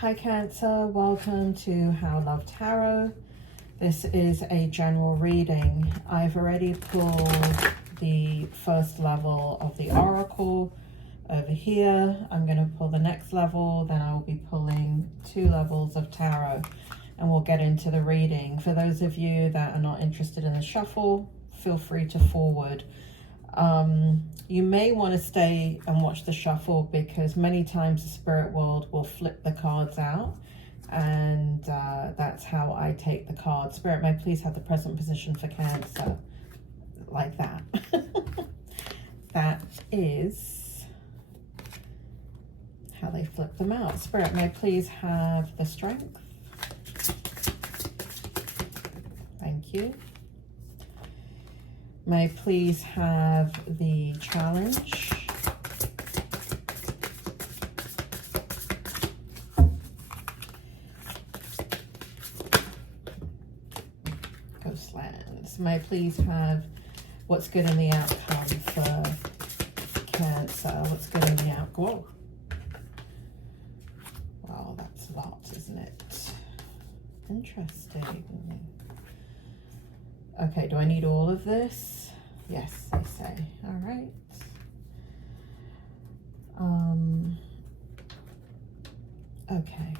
Hi Cancer, welcome to How Love Tarot. This is a general reading. I've already pulled the first level of the Oracle over here. I'm going to pull the next level, then I will be pulling 2 levels of Tarot and we'll get into the reading. For those of you that are not interested in the shuffle, feel free to forward. You may want to stay and watch the shuffle because many times the spirit world will flip the cards out, and that's how I take the cards. Spirit may please have the present position for Cancer, like that. That is how they flip them out. Spirit may please have the Strength. Thank you. May please have the Challenge. Coastlands. May please have what's good in the outcome for Cancer. What's good in the outcome? Whoa. Wow, that's a lot, isn't it? Interesting. Okay, do I need all of this? Yes, they say. All right. Okay.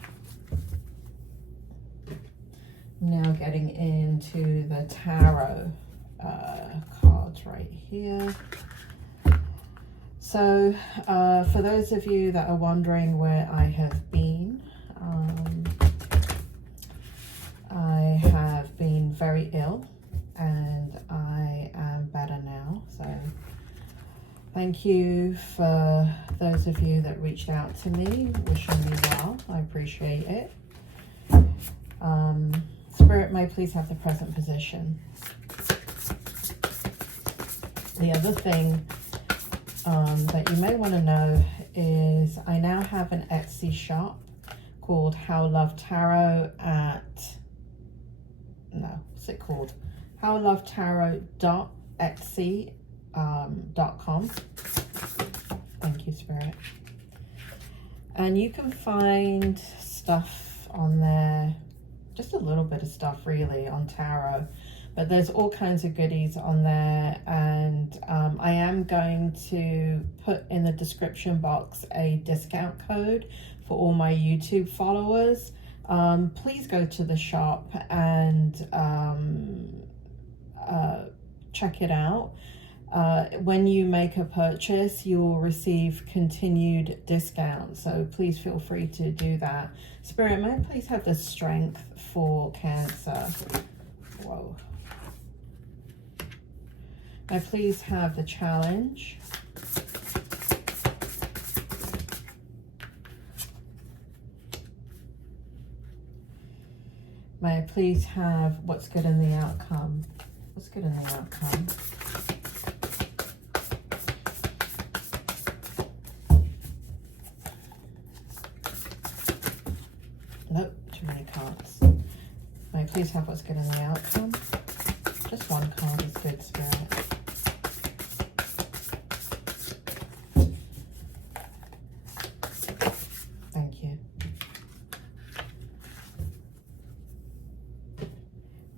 Now getting into the tarot cards right here. So, for those of you that are wondering where I have been, I have been very ill. And I am better now, so thank you for those of you that reached out to me, wishing me well. I appreciate it. Spirit may please have the present position. The other thing that you may want to know is I now have an Etsy shop called How Love Tarot what's it called? howlovetarot.etsy.com. Thank you, Spirit. And you can find stuff on there, just a little bit of stuff really on tarot, but there's all kinds of goodies on there. And I am going to put in the description box a discount code for all my YouTube followers. Please go to the shop and check it out. When you make a purchase, you will receive continued discount, so please feel free to do that. Spirit, may I please have the Strength for Cancer? Whoa. May I please have the Challenge? May I please have what's good in the outcome? What's good in the outcome? Nope, too many cards. May I please have what's good in the outcome? Just one card is good, Spirit. Thank you.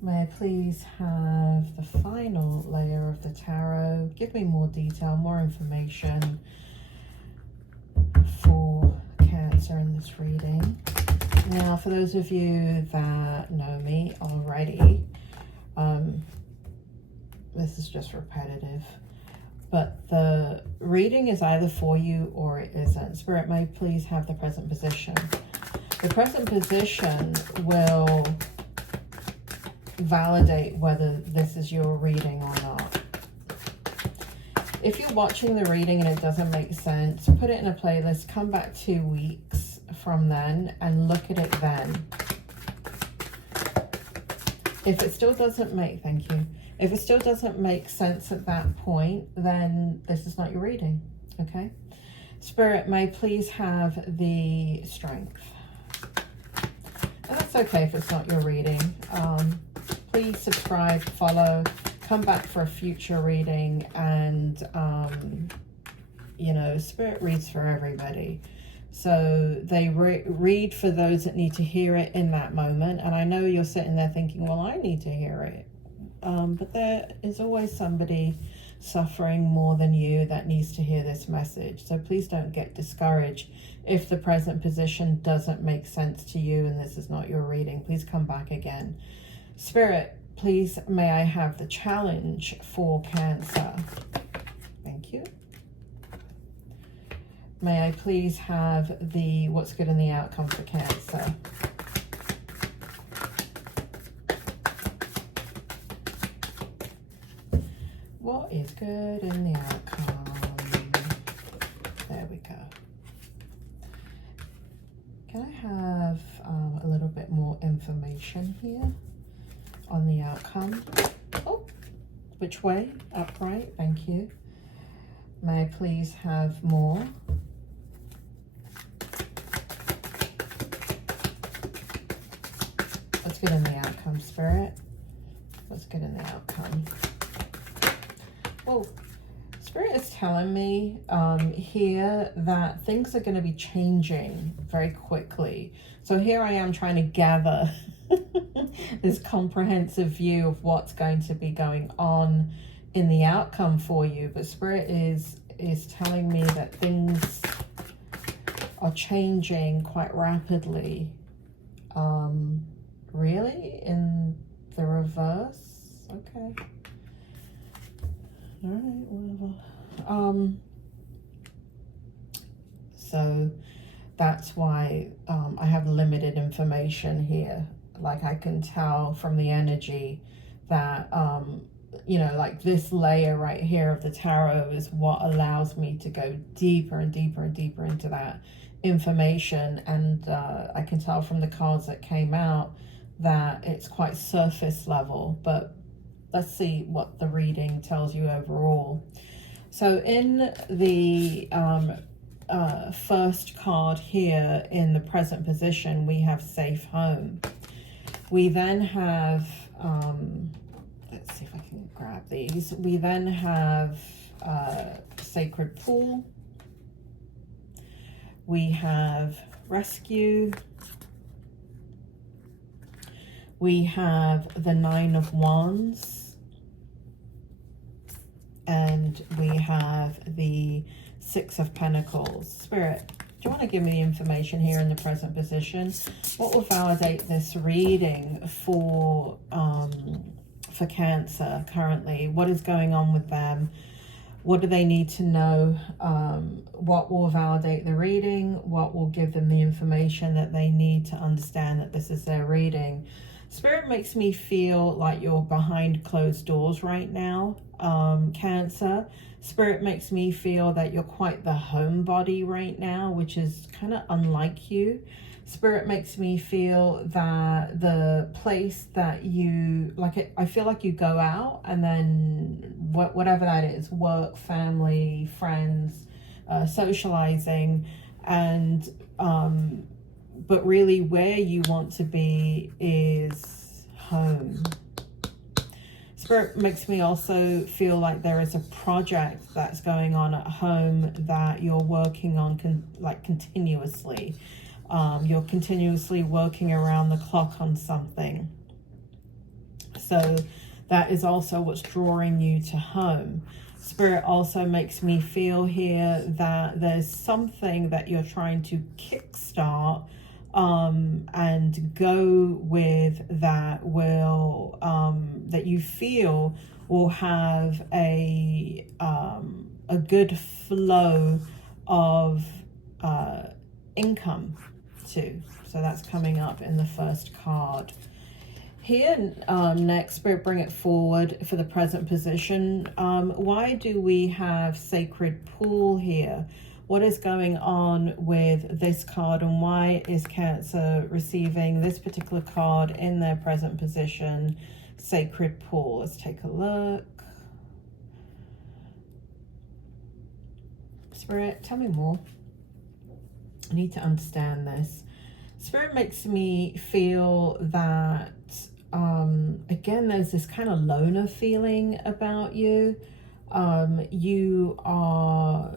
May I please have the final layer of the tarot? Give me more detail, more information for Cancer in this reading. Now, for those of you that know me already, this is just repetitive, but the reading is either for you or it isn't. Spirit, may please have the present position. The present position will validate whether this is your reading or not. If you're watching the reading and it doesn't make sense, put it in a playlist, come back 2 weeks from then and look at it then. If it still doesn't make, thank you. If it still doesn't make sense at that point, then this is not your reading, okay? Spirit, may please have the Strength. And that's okay if it's not your reading. Please subscribe, follow, come back for a future reading, and you know, Spirit reads for everybody. So they read for those that need to hear it in that moment. And I know you're sitting there thinking, well, I need to hear it. But there is always somebody suffering more than you that needs to hear this message. So please don't get discouraged if the present position doesn't make sense to you and this is not your reading. Please come back again. Spirit, please may I have the challenge for Cancer. Thank you. May I please have the what's good in the outcome for Cancer. What is good in the outcome? There we go. Can I have a little bit more information here on the outcome? Oh, which way? Upright, thank you. May I please have more? What's good in the outcome, Spirit? What's good in the outcome? Well, Spirit is telling me here that things are going to be changing very quickly. So here I am trying to gather this comprehensive view of what's going to be going on in the outcome for you. But Spirit is telling me that things are changing quite rapidly. Really? In the reverse? Okay. All right, whatever. So that's why I have limited information here. Like I can tell from the energy that, you know, like this layer right here of the tarot is what allows me to go deeper and deeper and deeper into that information. And I can tell from the cards that came out that it's quite surface level, but let's see what the reading tells you overall. So in the first card here in the present position, we have safe home. We then have, let's see if I can grab these. We then have sacred pool. We have rescue. We have the 9 of Wands, and we have the 6 of Pentacles. Spirit, do you want to give me the information here in the present position? What will validate this reading for Cancer currently? What is going on with them? What do they need to know? What will validate the reading? What will give them the information that they need to understand that this is their reading? Spirit makes me feel like you're behind closed doors right now, Cancer. Spirit makes me feel that you're quite the homebody right now, which is kind of unlike you. Spirit makes me feel that the place that you, like, I feel like you go out and then whatever that is, work, family, friends, socializing, and but really where you want to be is home. Spirit makes me also feel like there is a project that's going on at home that you're working on continuously. You're continuously working around the clock on something. So that is also what's drawing you to home. Spirit also makes me feel here that there's something that you're trying to kickstart and go with that will that you feel will have a good flow of income too. So that's coming up in the first card. Here, next, Spirit, bring it forward for the present position. Why do we have sacred pool here? What is going on with this card, and why is Cancer receiving this particular card in their present position, sacred pool? Let's take a look. Spirit, tell me more. I need to understand this. Spirit makes me feel that, again, there's this kind of loner feeling about you. You are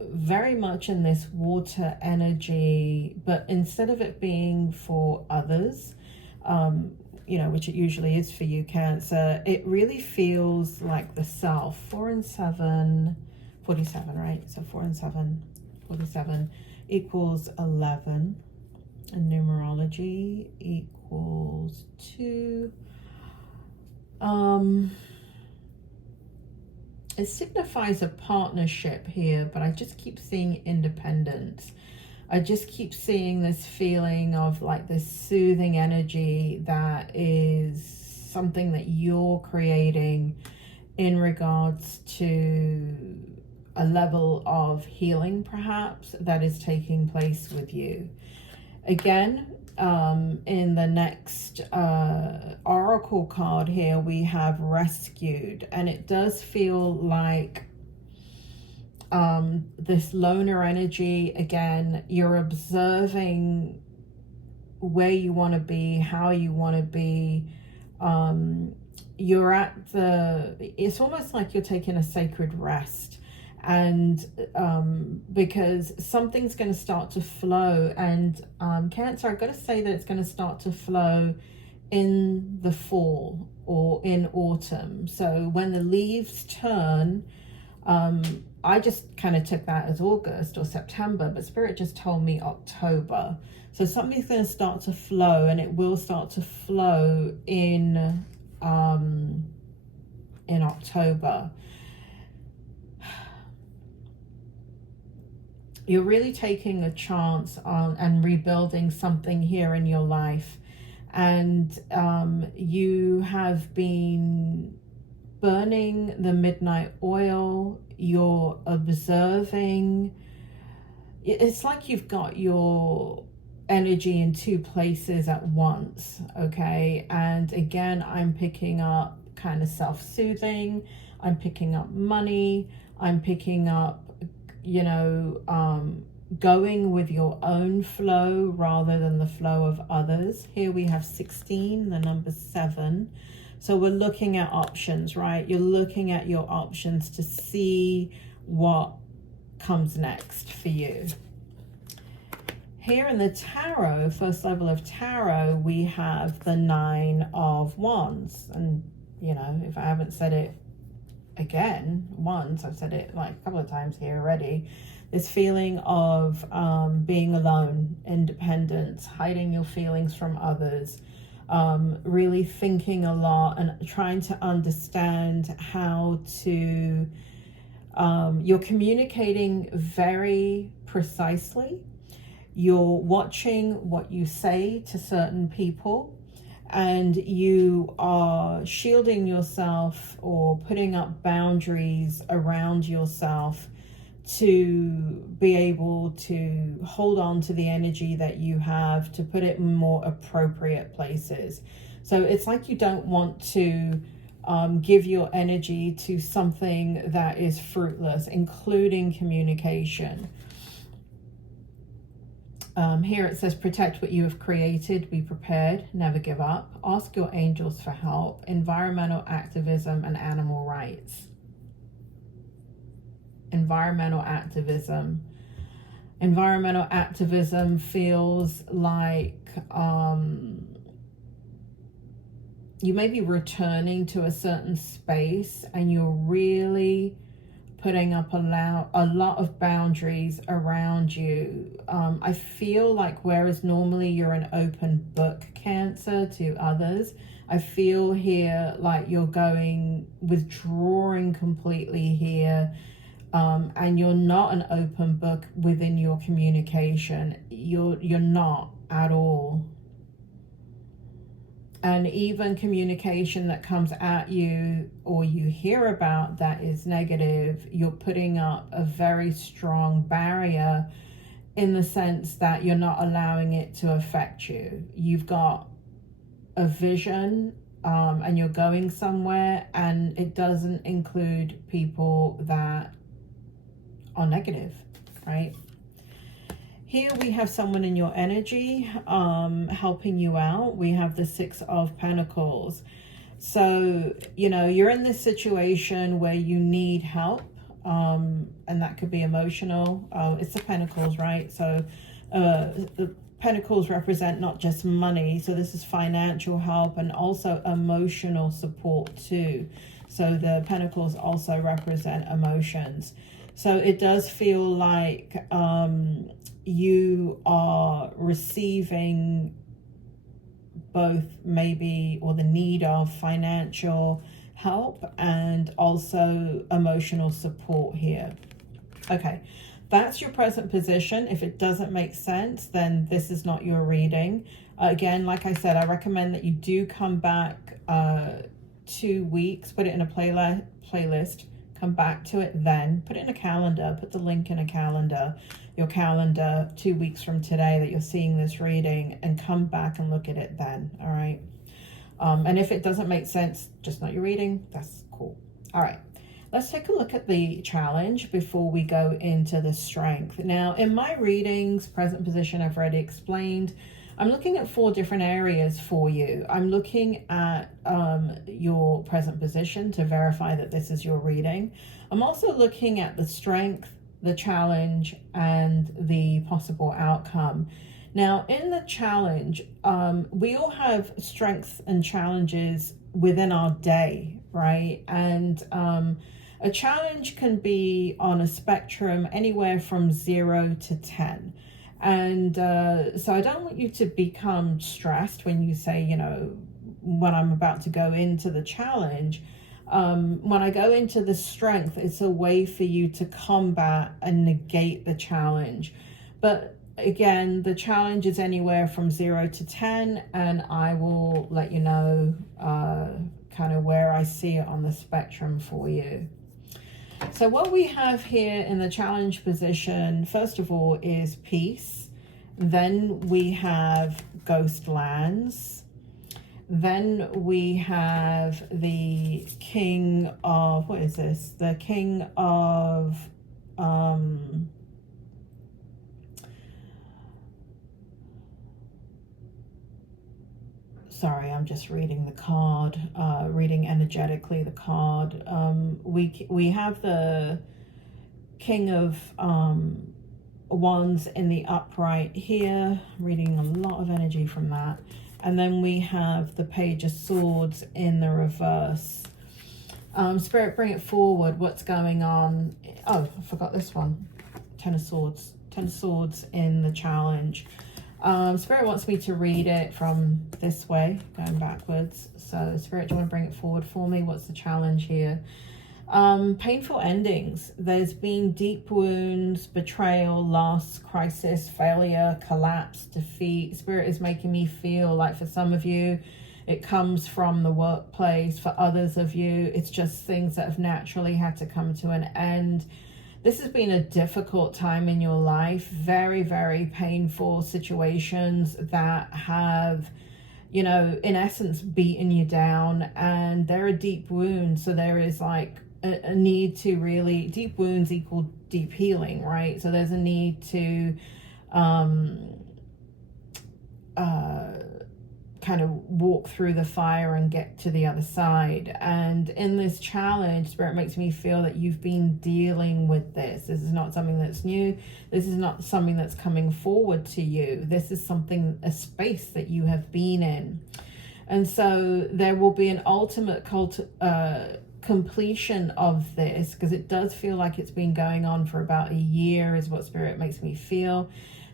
very much in this water energy, but instead of it being for others, which it usually is for you, Cancer, it really feels like the self. 4 and 7, 47, right? So 4 and 7, 47 equals 11. And numerology equals 2. It signifies a partnership here, but I just keep seeing independence. I just keep seeing this feeling of like this soothing energy that is something that you're creating in regards to a level of healing, perhaps, that is taking place with you. Again, in the next oracle card here, we have rescued, and it does feel like this loner energy. Again, you're observing where you want to be, how you want to be. You're at it's almost like you're taking a sacred rest, and because something's going to start to flow, and Cancer, I've got to say that it's going to start to flow in the fall or in autumn. So when the leaves turn, I just kind of took that as August or September, but Spirit just told me October. So something's going to start to flow, and it will start to flow in October. You're really taking a chance on and rebuilding something here in your life. And you have been burning the midnight oil. You're observing. It's like you've got your energy in two places at once, okay? And again, I'm picking up kind of self-soothing. I'm picking up money. I'm picking up, going with your own flow rather than the flow of others. Here we have 16, the number 7. So we're looking at options, right? You're looking at your options to see what comes next for you. Here in the tarot, first level of tarot, we have the 9 of Wands. And, if I haven't said it again once, I've said it like a couple of times here already. This feeling of being alone, independence, hiding your feelings from others, really thinking a lot and trying to understand how to, you're communicating very precisely. You're watching what you say to certain people, and you are shielding yourself or putting up boundaries around yourself to be able to hold on to the energy that you have, to put it in more appropriate places. So it's like you don't want to give your energy to something that is fruitless, including communication. Here it says, protect what you have created, be prepared, never give up, ask your angels for help, environmental activism and animal rights. Environmental activism. Environmental activism feels like you may be returning to a certain space, and you're really putting up a lot of boundaries around you. I feel like whereas normally you're an open book, Cancer, to others, I feel here like you're withdrawing completely here. And you're not an open book within your communication. You're not at all. And even communication that comes at you or you hear about that is negative, you're putting up a very strong barrier in the sense that you're not allowing it to affect you. You've got a vision and you're going somewhere, and it doesn't include people that are negative, right? Here we have someone in your energy helping you out. We have the 6 of Pentacles. So, you're in this situation where you need help. and that could be emotional. It's the Pentacles, right? So the Pentacles represent not just money, so this is financial help and also emotional support too. So the Pentacles also represent emotions. So it does feel like you are receiving both maybe, or the need of financial help and also emotional support here. Okay, that's your present position. If it doesn't make sense, then this is not your reading. Again, like I said, I recommend that you do come back 2 weeks, put it in a playlist, come back to it then, put it in a calendar, put the link in a calendar, your calendar 2 weeks from today that you're seeing this reading, and come back and look at it then, all right? And if it doesn't make sense, just not your reading, that's cool. All right, let's take a look at the challenge before we go into the strength. Now, in my readings, present position, I've already explained. I'm looking at 4 different areas for you. I'm looking at your present position to verify that this is your reading. I'm also looking at the strength, the challenge, and the possible outcome. Now, in the challenge, we all have strengths and challenges within our day, right? And a challenge can be on a spectrum anywhere from 0 to 10. And so I don't want you to become stressed when you say, you know, when I'm about to go into the challenge. When I go into the strength, it's a way for you to combat and negate the challenge. But again, the challenge is anywhere from 0 to 10, and I will let you know kind of where I see it on the spectrum for you. So what we have here in the challenge position, first of all, is peace. Then we have ghost lands. Then we have the king of, what is this? The king of, sorry, I'm just reading the card, reading energetically the card. We have the King of Wands in the upright here, reading a lot of energy from that. And then we have the Page of Swords in the reverse. Spirit, bring it forward. What's going on? Oh, I forgot this one. Ten of Swords. Ten of Swords in the challenge. Spirit wants me to read it from this way, going backwards. So Spirit, do you want to bring it forward for me? What's the challenge here? Painful endings. There's been deep wounds, betrayal, loss, crisis, failure, collapse, defeat. Spirit is making me feel like for some of you, it comes from the workplace. For others of you, it's just things that have naturally had to come to an end. This has been a difficult time in your life, very, very painful situations that have, you know, in essence, beaten you down, and there are deep wounds. So there is like a need to really, deep wounds equal deep healing, right? So there's a need to kind of walk through the fire and get to the other side. And in this challenge, Spirit makes me feel that you've been dealing with this. This is not something that's new. This is not something that's coming forward to you. This is something, a space that you have been in. And so there will be an ultimate completion of this, because it does feel like it's been going on for about a year, is what Spirit makes me feel.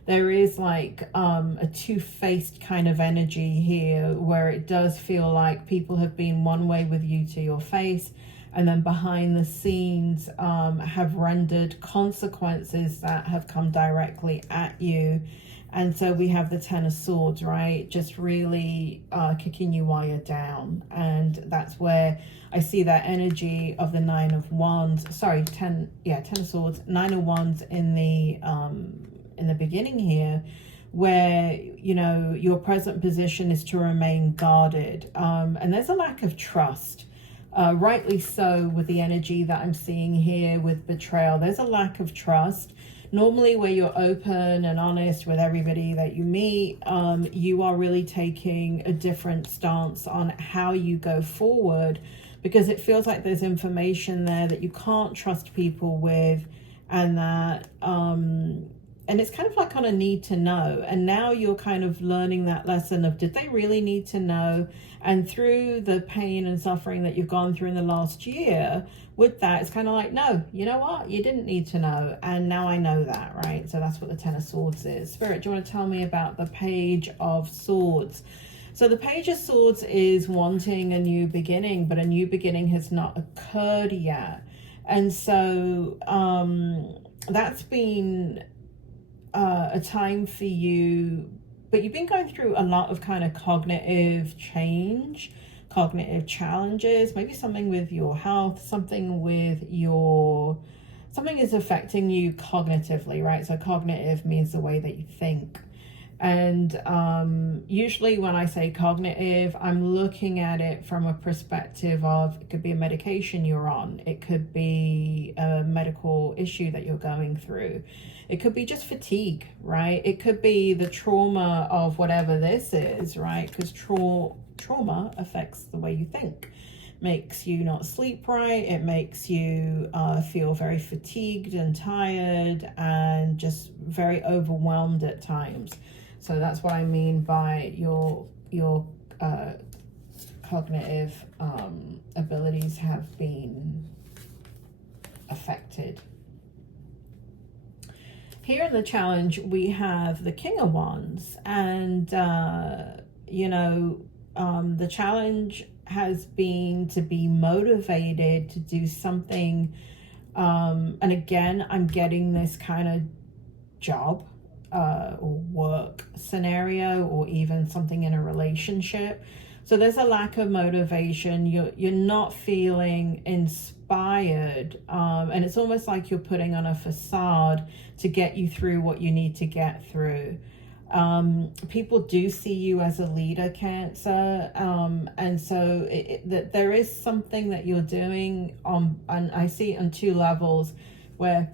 There is like a two-faced kind of energy here, where it does feel like people have been one way with you to your face, and then behind the scenes have rendered consequences that have come directly at you. And so we have the Ten of Swords, right? Just really kicking you while you're down. And that's where I see that energy of the Nine of Wands. Sorry, Ten of Swords, Nine of Wands in the beginning here, where, you know, your present position is to remain guarded. And there's a lack of trust. Rightly so, with the energy that I'm seeing here with betrayal. There's a lack of trust. Normally, where you're open and honest with everybody that you meet, you are really taking a different stance on how you go forward. because it feels like there's information there that you can't trust people with, and that and it's kind of like on a need to know. And now you're kind of learning that lesson of, did they really need to know? And through the pain and suffering that you've gone through in the last year with that, it's kind of like, no, you know what? You didn't need to know. And now I know that, right? So that's what the Ten of Swords is. Spirit, do you want to tell me about the Page of Swords? So the Page of Swords is wanting a new beginning, but a new beginning has not occurred yet. And so that's been a time for you, but you've been going through a lot of kind of cognitive change, cognitive challenges, maybe something with your health, something is affecting you cognitively, right? So cognitive means the way that you think. And usually when I say cognitive, I'm looking at it from a perspective of, it could be a medication you're on, it could be a medical issue that you're going through, it could be just fatigue, right? It could be the trauma of whatever this is, right? Because trauma affects the way you think, makes you not sleep right, it makes you feel very fatigued and tired and just very overwhelmed at times. So that's what I mean by your cognitive abilities have been affected. Here in the challenge, we have the King of Wands, and the challenge has been to be motivated to do something. And again, I'm getting this kind of job or work scenario, or even something in a relationship. So there's a lack of motivation. You're not feeling inspired, and it's almost like you're putting on a facade to get you through what you need to get through. People do see you as a leader, Cancer, and so that there is something that you're doing on, and I see it on two levels, where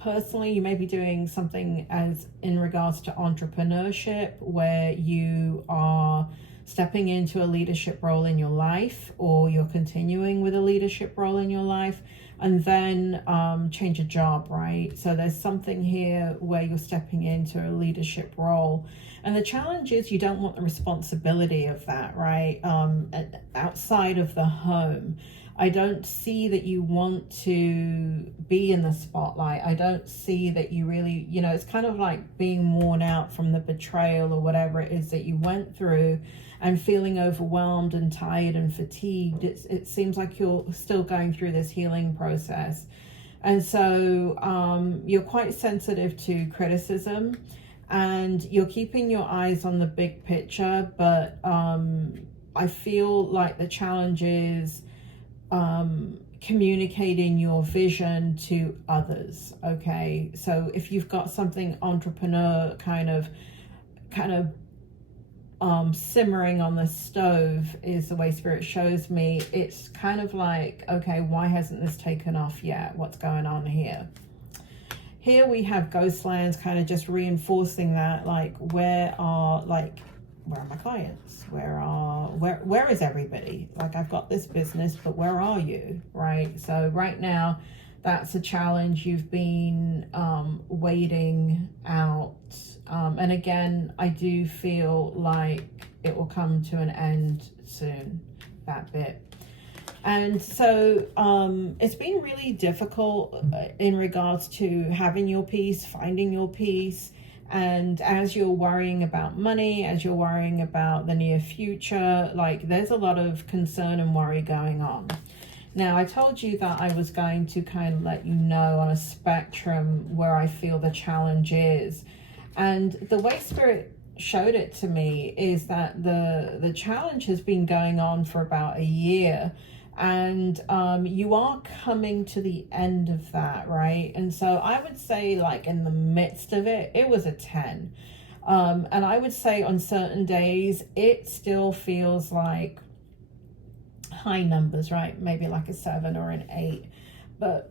personally you may be doing something as in regards to entrepreneurship, where you are stepping into a leadership role in your life, or you're continuing with a leadership role in your life, and then change a job, right? So there's something here where you're stepping into a leadership role, and the challenge is you don't want the responsibility of that, right? Outside of the home, I don't see that you want to be in the spotlight. I don't see that you really, it's kind of like being worn out from the betrayal or whatever it is that you went through, and feeling overwhelmed and tired and fatigued. It seems like you're still going through this healing process. And so you're quite sensitive to criticism, and you're keeping your eyes on the big picture, but I feel like the challenge is communicating your vision to others. Okay, so if you've got something entrepreneur kind of simmering on the stove, is the way Spirit shows me, it's kind of like, okay, why hasn't this taken off yet? What's going on here? Here we have Ghostlands, kind of just reinforcing that, like, where are my clients? Where is everybody? Like, I've got this business, but where are you, right? So right now, that's a challenge you've been waiting out. And again, I do feel like it will come to an end soon, that bit. And so it's been really difficult in regards to having your peace, finding your peace. And as you're worrying about money, as you're worrying about the near future, like, there's a lot of concern and worry going on. Now, I told you that I was going to kind of let you know on a spectrum where I feel the challenge is. And the way Spirit showed it to me is that the challenge has been going on for about a year. And you are coming to the end of that, right? And so I would say, like, in the midst of it, it was a 10. And I would say on certain days, it still feels like high numbers, right? Maybe like a 7 or an 8. But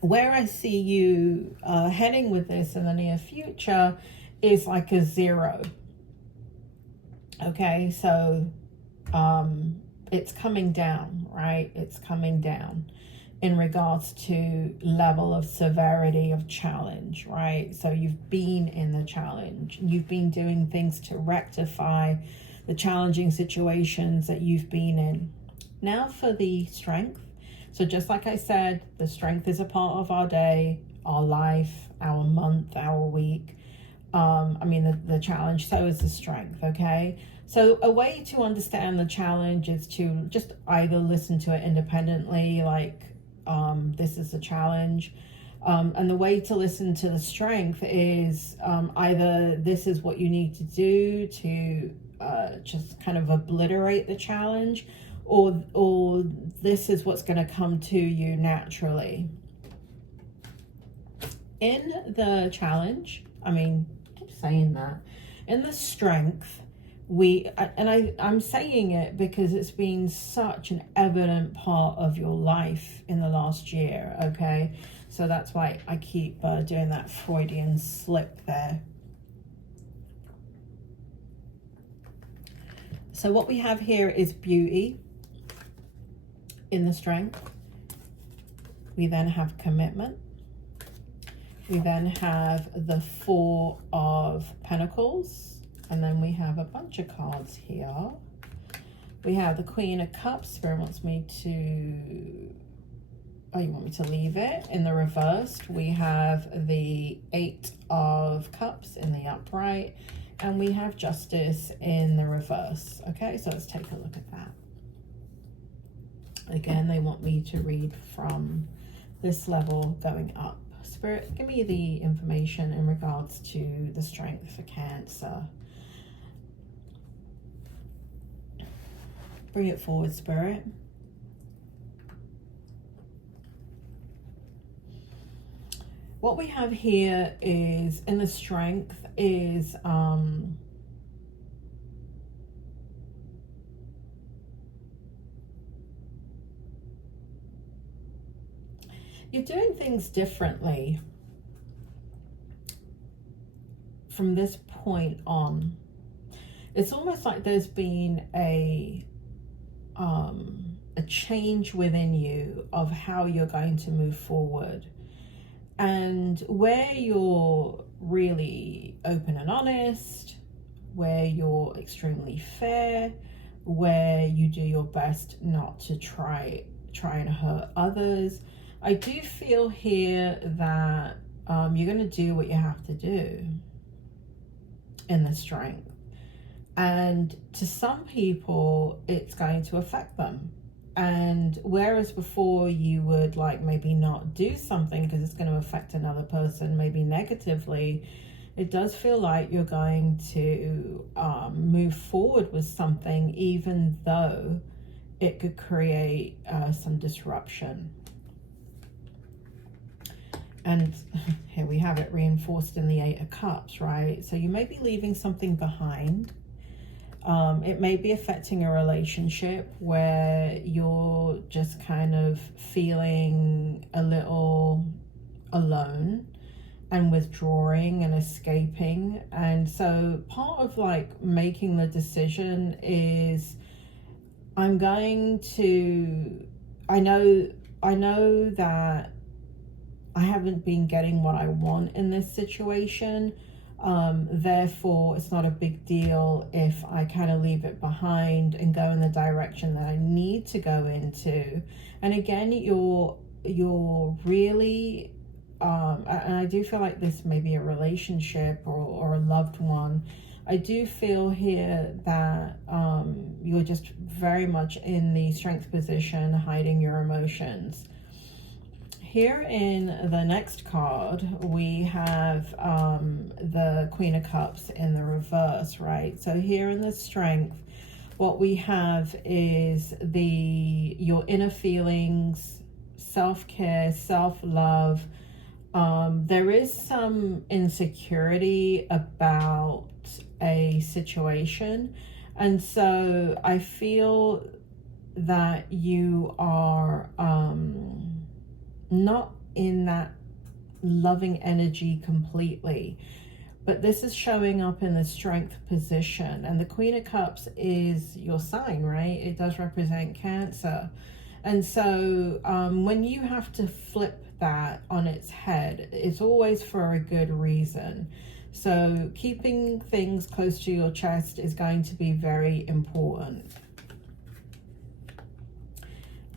where I see you heading with this in the near future is like a 0. Okay, so it's coming down, right? It's coming down in regards to level of severity of challenge, right? So you've been in the challenge. You've been doing things to rectify the challenging situations that you've been in. Now for the strength. So just like I said, the strength is a part of our day, our life, our month, our week. The challenge, so is the strength, okay? So a way to understand the challenge is to just either listen to it independently, like this is the challenge. And the way to listen to the strength is either this is what you need to do to just kind of obliterate the challenge, or this is what's going to come to you naturally. In the challenge, I keep saying that, in the strength, I'm saying it because it's been such an evident part of your life in the last year, okay? So that's why I keep doing that Freudian slip there. So what we have here is beauty in the strength. We then have commitment. We then have the 4 of Pentacles. And then we have a bunch of cards here. We have the Queen of Cups. Spirit wants me to... Oh, you want me to leave it? In the reversed, we have the 8 of Cups in the upright. And we have Justice in the reverse. Okay, so let's take a look at that. Again, they want me to read from this level going up. Spirit, give me the information in regards to the strength for Cancer. Bring it forward, Spirit. What we have here is, in the strength, is you're doing things differently from this point on. It's almost like there's been a change within you of how you're going to move forward, and where you're really open and honest, where you're extremely fair, where you do your best not to try and hurt others. I do feel here that you're going to do what you have to do in the strength. And to some people, it's going to affect them. And whereas before you would like maybe not do something because it's going to affect another person, maybe negatively, it does feel like you're going to move forward with something, even though it could create some disruption. And here we have it reinforced in the 8 of Cups, right? So you may be leaving something behind. It may be affecting a relationship where you're just kind of feeling a little alone and withdrawing and escaping. And so part of like making the decision is, I know that I haven't been getting what I want in this situation. Therefore, it's not a big deal if I kind of leave it behind and go in the direction that I need to go into. And again, you're really, and I do feel like this may be a relationship or a loved one. I do feel here that you're just very much in the strength position, hiding your emotions. Here in the next card, we have the Queen of Cups in the reverse, right? So here in the strength, what we have is your inner feelings, self-care, self-love. There is some insecurity about a situation. And so I feel that you are not in that loving energy completely, but this is showing up in the Strength position, and the Queen of Cups is your sign, right? It does represent Cancer. And so when you have to flip that on its head, it's always for a good reason. So keeping things close to your chest is going to be very important.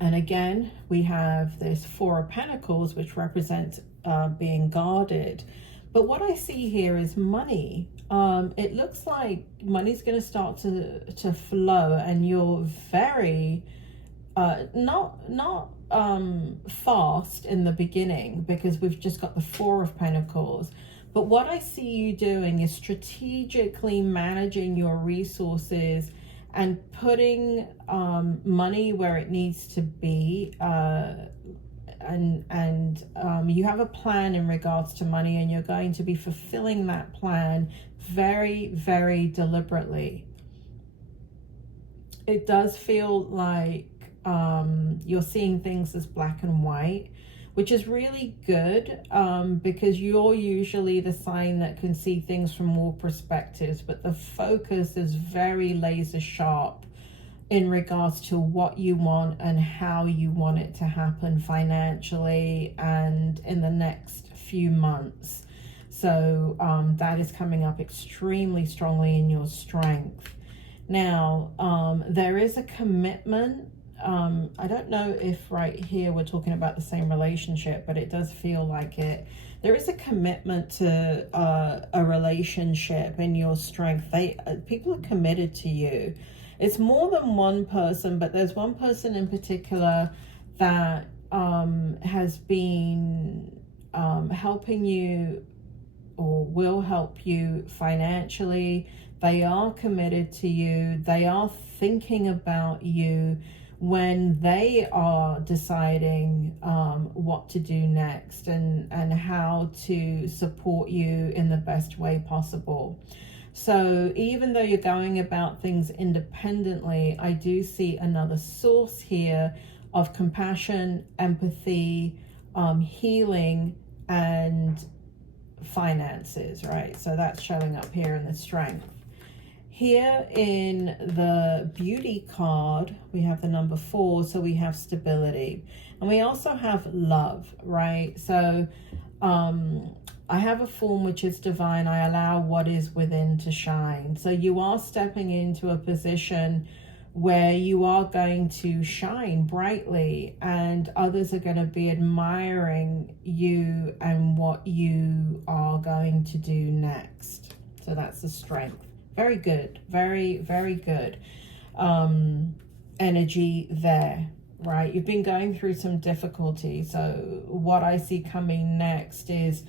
And again, we have this Four of Pentacles, which represents being guarded. But what I see here is money. It looks like money's going to start to flow, and you're very not fast in the beginning, because we've just got the Four of Pentacles. But what I see you doing is strategically managing your resources and putting money where it needs to be, and you have a plan in regards to money, and you're going to be fulfilling that plan very, very deliberately. It does feel like you're seeing things as black and white, which is really good, because you're usually the sign that can see things from all perspectives, but the focus is very laser sharp in regards to what you want and how you want it to happen financially and in the next few months. So that is coming up extremely strongly in your Strength. Now, there is a commitment. I don't know if right here we're talking about the same relationship, but it does feel like it. There is a commitment to a relationship in your Strength. People are committed to you. It's more than one person, but there's one person in particular that has been helping you or will help you financially. They are committed to you. They are thinking about you when they are deciding what to do next and how to support you in the best way possible. So even though you're going about things independently, I do see another source here of compassion, empathy, healing, and finances, right? So that's showing up here in the Strength. Here in the Beauty card, we have the number 4, so we have stability. And we also have love, right? So I have a form which is divine. I allow what is within to shine. So you are stepping into a position where you are going to shine brightly, and others are going to be admiring you and what you are going to do next. So that's the Strength. Very good. Very, very good energy there, right? You've been going through some difficulty. So what I see coming next is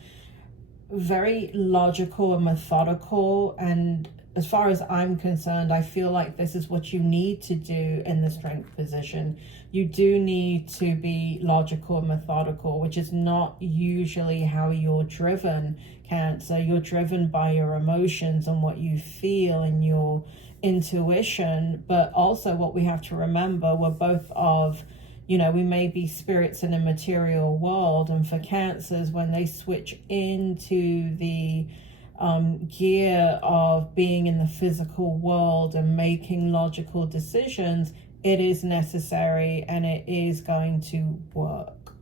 very logical and methodical, and as far as I'm concerned, I feel like this is what you need to do in the Strength position. You do need to be logical and methodical, which is not usually how you're driven, Cancer. You're driven by your emotions and what you feel and your intuition, but also what we have to remember, we're both of, you know, we may be spirits in a material world, and for Cancers, when they switch into the gear of being in the physical world and making logical decisions, it is necessary and it is going to work.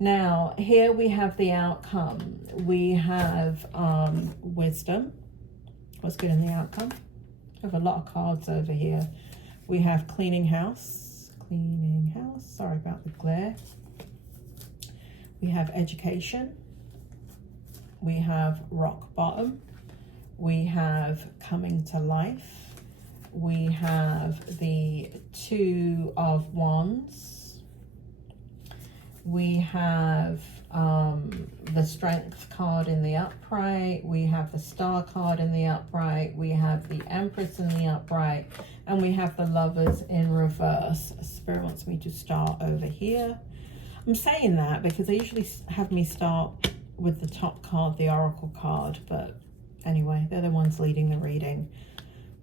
Now, here we have the outcome. We have wisdom. What's good in the outcome? We have a lot of cards over here. We have cleaning house. Cleaning house. Sorry about the glare. We have education. We have rock bottom. We have coming to life. We have the Two of Wands. We have the Strength card in the upright. We have the Star card in the upright. We have the Empress in the upright. And we have the Lovers in reverse. Spirit wants me to start over here. I'm saying that because they usually have me start with the top card, the Oracle card. But anyway, they're the ones leading the reading.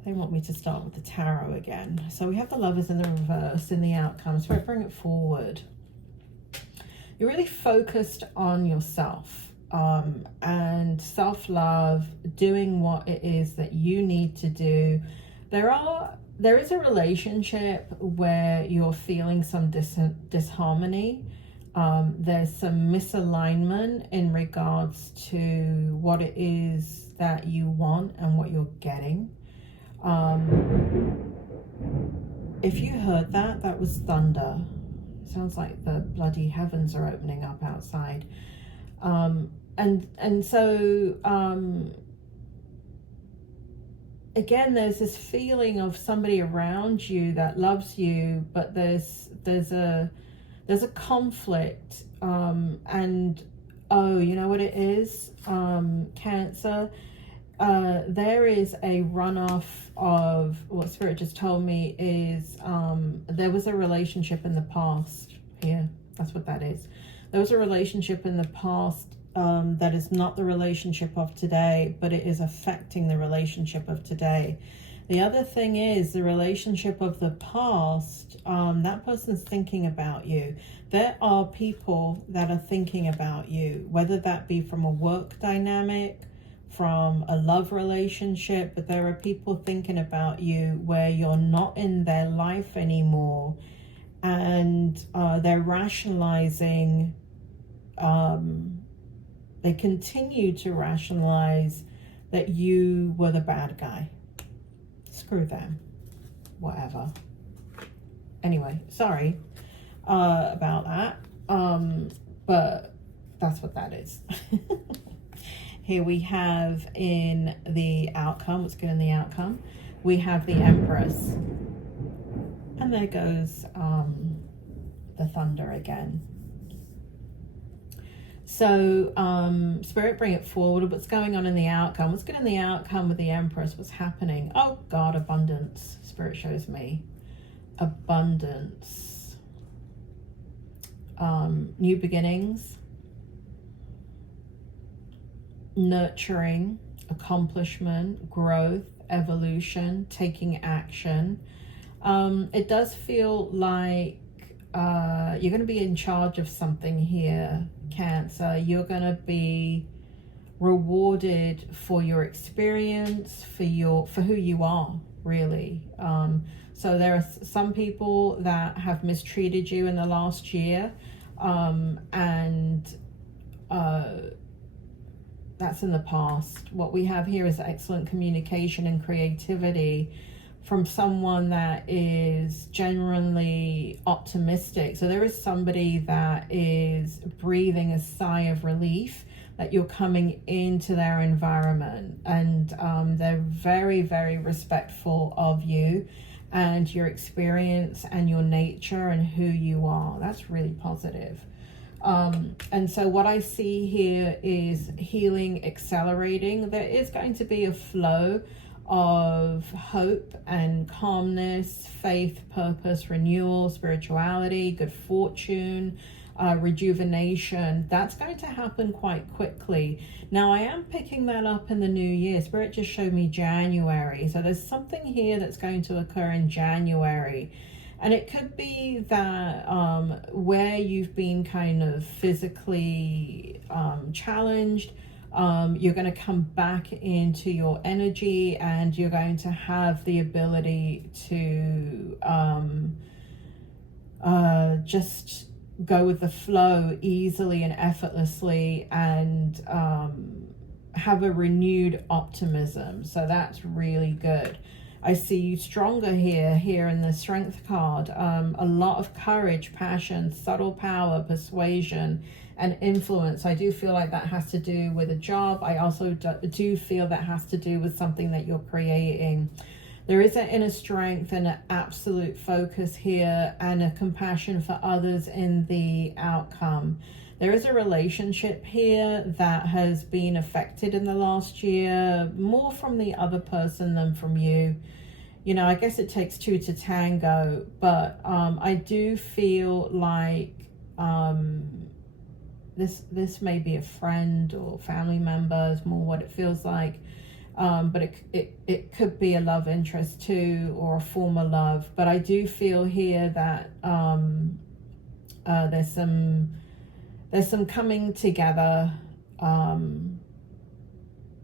They want me to start with the Tarot again. So we have the Lovers in the reverse in the outcome. So I bring it forward. You're really focused on yourself. and self-love, doing what it is that you need to do. There is a relationship where you're feeling some disharmony. There's some misalignment in regards to what it is that you want and what you're getting. If you heard that, that was thunder. Sounds like the bloody heavens are opening up outside. And so again, there's this feeling of somebody around you that loves you, but there's a conflict, and oh, you know what it is, Cancer. There is a runoff of what Spirit just told me is there was a relationship in the past here. That's what that is. There was a relationship in the past that is not the relationship of today, but it is affecting the relationship of today. The other thing is the relationship of the past, that person's thinking about you. There are people that are thinking about you, whether that be from a work dynamic, from a love relationship, but there are people thinking about you where you're not in their life anymore, and they're rationalizing, they continue to rationalize that you were the bad guy. Screw them. Whatever. Anyway, sorry about that. But that's what that is. Here we have in the outcome, what's good in the outcome, we have the Empress. And there goes the thunder again. So, Spirit, bring it forward. What's going on in the outcome? What's good in the outcome with the Empress? What's happening? Oh, God, abundance. Spirit shows me abundance. New beginnings. Nurturing, accomplishment, growth, evolution, taking action. It does feel like you're going to be in charge of something here, Cancer. You're going to be rewarded for your experience, for who you are, really. So there are some people that have mistreated you in the last year, and that's in the past. What we have here is excellent communication and creativity from someone that is genuinely optimistic. So there is somebody that is breathing a sigh of relief that you're coming into their environment, and they're very, very respectful of you and your experience and your nature and who you are. That's really positive. And so what I see here is healing accelerating. There is going to be a flow of hope and calmness, faith, purpose, renewal, spirituality, good fortune, rejuvenation. That's going to happen quite quickly. Now, I am picking that up in the new year. Spirit just showed me January. So there's something here that's going to occur in January. And it could be that where you've been kind of physically challenged, you're going to come back into your energy, and you're going to have the ability to just go with the flow easily and effortlessly, and have a renewed optimism. So that's really good. I see you stronger here in the Strength card. A lot of courage, passion, subtle power, persuasion, and influence. I do feel like that has to do with a job. I also do feel that has to do with something that you're creating. There is an inner strength and an absolute focus here, and a compassion for others in the outcome. There is a relationship here that has been affected in the last year, more from the other person than from you. You know, I guess it takes two to tango, but I do feel like this may be a friend or family member, is more what it feels like. But it could be a love interest too, or a former love. But I do feel here that there's some coming together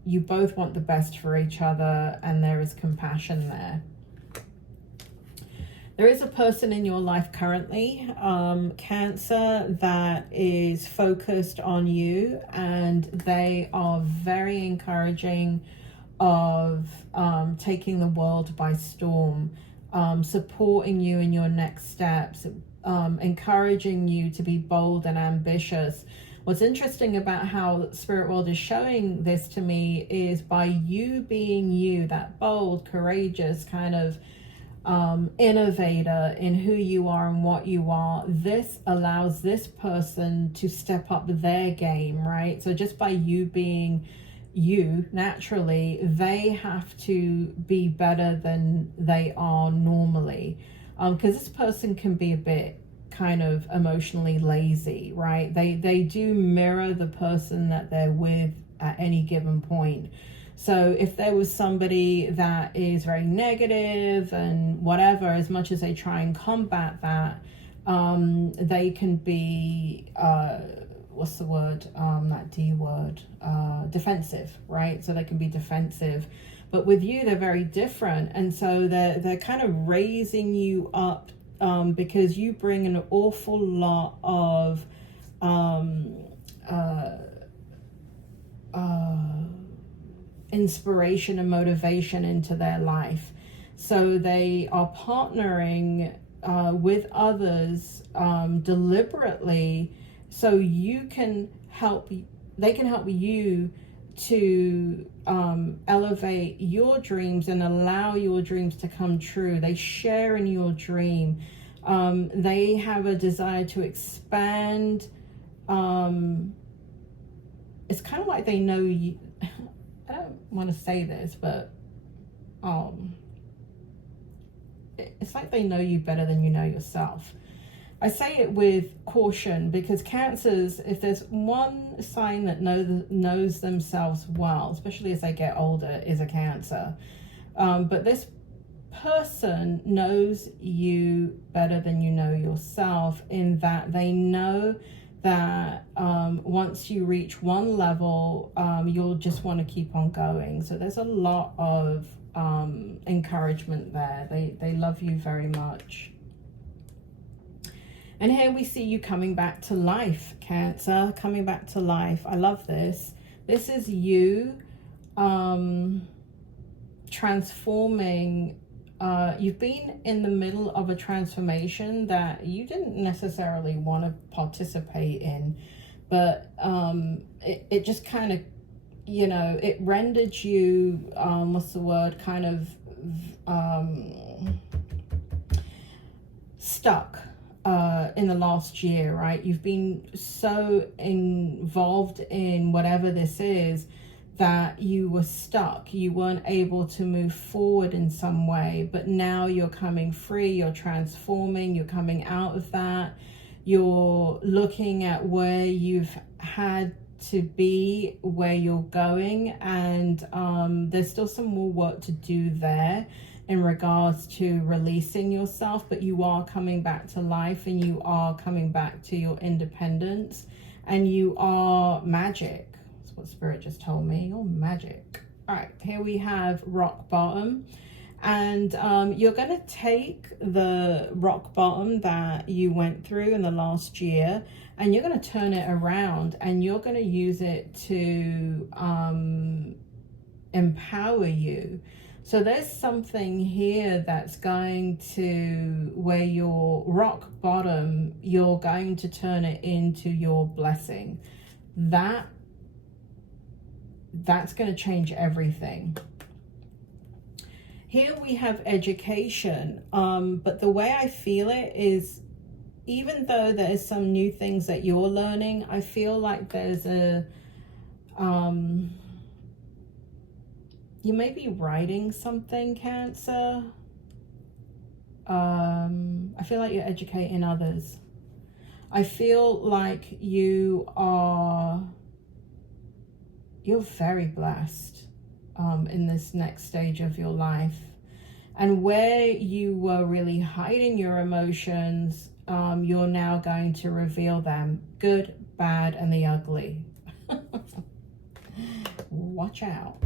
you both want the best for each other, and there is compassion there. There is a person in your life currently, Cancer, that is focused on you, and they are very encouraging of taking the world by storm, supporting you in your next steps, encouraging you to be bold and ambitious. What's interesting about how Spirit World is showing this to me is by you being you, that bold, courageous kind of innovator in who you are and what you are, this allows this person to step up their game, right? So just by you being you, naturally, they have to be better than they are normally. Because this person can be a bit kind of emotionally lazy, right? They do mirror the person that they're with at any given point. So if there was somebody that is very negative and whatever, as much as they try and combat that, they can be, what's the word, that D word, defensive, right? So they can be defensive. But with you, they're very different. And so they're kind of raising you up because you bring an awful lot of inspiration and motivation into their life. So they are partnering with others deliberately, so you can help, they can help you to elevate your dreams and allow your dreams to come true. They share in your dream. They have a desire to expand. It's kind of like they know you. I don't want to say this, but it's like they know you better than you know yourself. I say it with caution because Cancers, if there's one sign that knows themselves well, especially as they get older, is a Cancer. But this person knows you better than you know yourself, in that they know that once you reach one level, you'll just want to keep on going. So there's a lot of encouragement there. They love you very much. And here we see you coming back to life, Cancer, coming back to life. I love this. This is you transforming. You've been in the middle of a transformation that you didn't necessarily want to participate in, but it just kind of, you know, it rendered you, what's the word, kind of stuck in the last year, right? You've been so involved in whatever this is that you were stuck. You weren't able to move forward in some way, but now you're coming free, you're transforming, you're coming out of that. You're looking at where you've had to be, where you're going, and there's still some more work to do there in regards to releasing yourself, but you are coming back to life, and you are coming back to your independence, and you are magic. That's what Spirit just told me. You're magic. All right, here we have rock bottom, and you're going to take the rock bottom that you went through in the last year, and you're going to turn it around, and you're going to use it to empower you. So there's something here that's going to, where your rock bottom, you're going to turn it into your blessing. That's going to change everything. Here we have education, but the way I feel it is, even though there's some new things that you're learning, I feel like there's a, you may be writing something, Cancer. I feel like you're educating others. I feel like you're very blessed in this next stage of your life. And where you were really hiding your emotions, you're now going to reveal them, good, bad, and the ugly. watch out.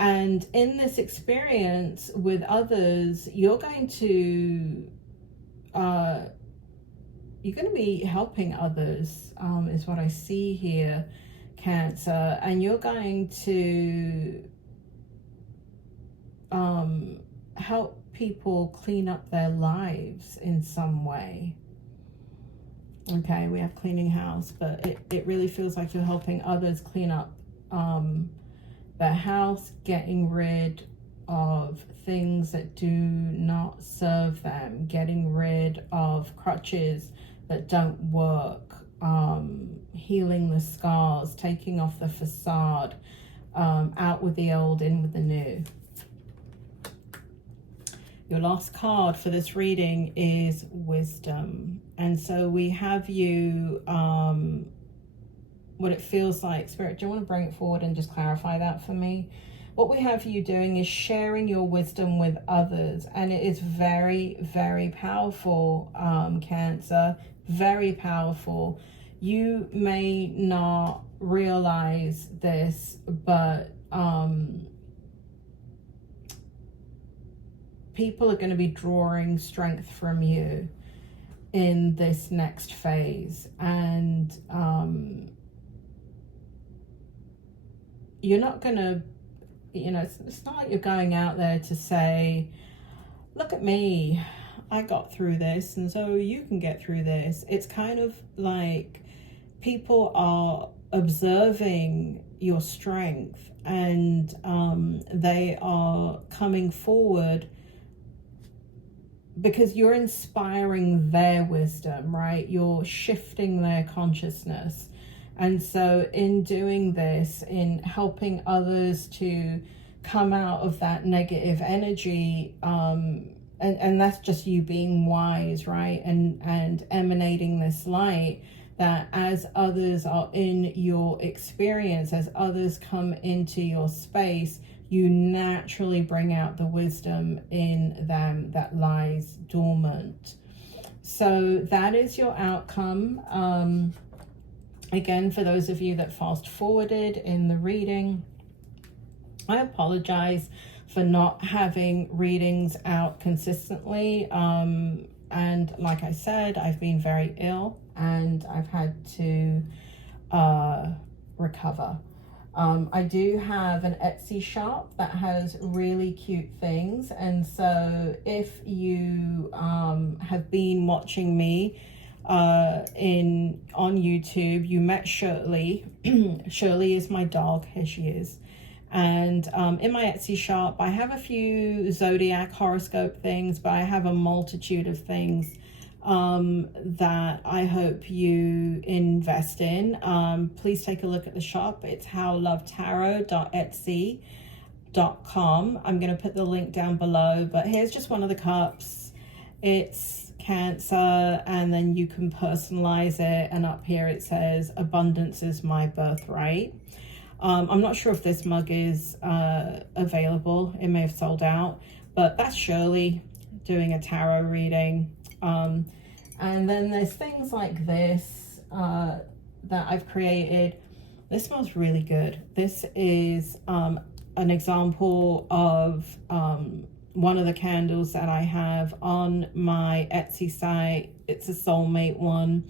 And in this experience with others, you're going to be helping others, is what I see here, Cancer. And you're going to help people clean up their lives in some way. Okay, we have cleaning house, but it really feels like you're helping others clean up their house, getting rid of things that do not serve them, getting rid of crutches that don't work, healing the scars, taking off the facade, out with the old, in with the new. Your last card for this reading is wisdom. And so we have you, what it feels like. Spirit, do you want to bring it forward and just clarify that for me? What we have you doing is sharing your wisdom with others. And it is very, very powerful, Cancer. Very powerful. You may not realize this, but people are going to be drawing strength from you in this next phase. And you're not going to, it's not like you're going out there to say, look at me, I got through this, and so you can get through this. It's kind of like people are observing your strength, and they are coming forward because you're inspiring their wisdom, right? You're shifting their consciousness. And so in doing this, in helping others to come out of that negative energy, and that's just you being wise, right? And emanating this light, that as others are in your experience, as others come into your space, you naturally bring out the wisdom in them that lies dormant. So that is your outcome. Again, for those of you that fast forwarded in the reading, I apologize for not having readings out consistently. And like I said, I've been very ill and I've had to recover. I do have an Etsy shop that has really cute things. And so if you have been watching me on YouTube, you met Shirley. Shirley is my dog. Here she is. And in my Etsy shop, I have a few zodiac horoscope things, but I have a multitude of things that I hope you invest in. Please take a look at the shop. It's howlovetarot.etsy.com. I'm going to put the link down below, but here's just one of the cups. It's Cancer, and then you can personalize it, and up here it says abundance is my birthright. I'm not sure if this mug is available. It may have sold out, but that's Shirley doing a tarot reading. And then there's things like this that I've created. This smells really good. This is an example of one of the candles that I have on my Etsy site. It's a soulmate one.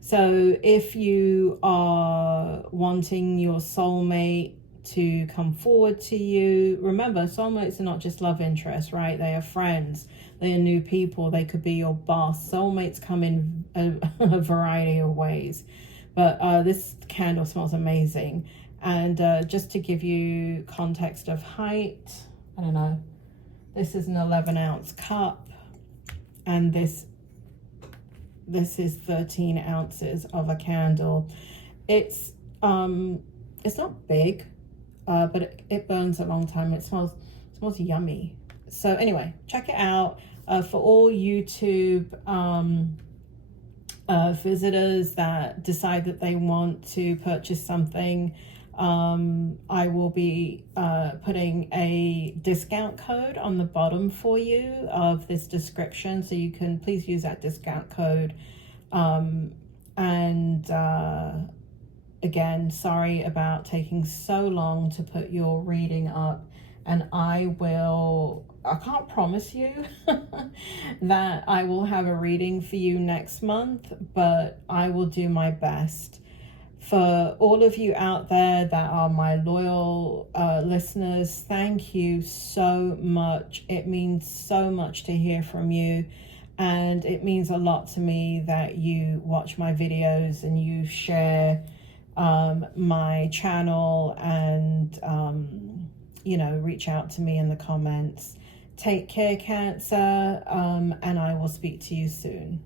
So if you are wanting your soulmate to come forward to you, remember, soulmates are not just love interests, right? They are friends. They are new people. They could be your boss. Soulmates come in a variety of ways. But this candle smells amazing. And just to give you context of height, I don't know, this is an 11-ounce cup, and this is 13 ounces of a candle. It's not big, but it burns a long time. It smells yummy. So anyway, check it out. For all YouTube visitors that decide that they want to purchase something, I will be putting a discount code on the bottom for you of this description, so you can please use that discount code. And again, sorry about taking so long to put your reading up, and I can't promise you that I will have a reading for you next month, but I will do my best. For all of you out there that are my loyal listeners, thank you so much. It means so much to hear from you, and it means a lot to me that you watch my videos and you share my channel and reach out to me in the comments. Take care, Cancer, and I will speak to you soon.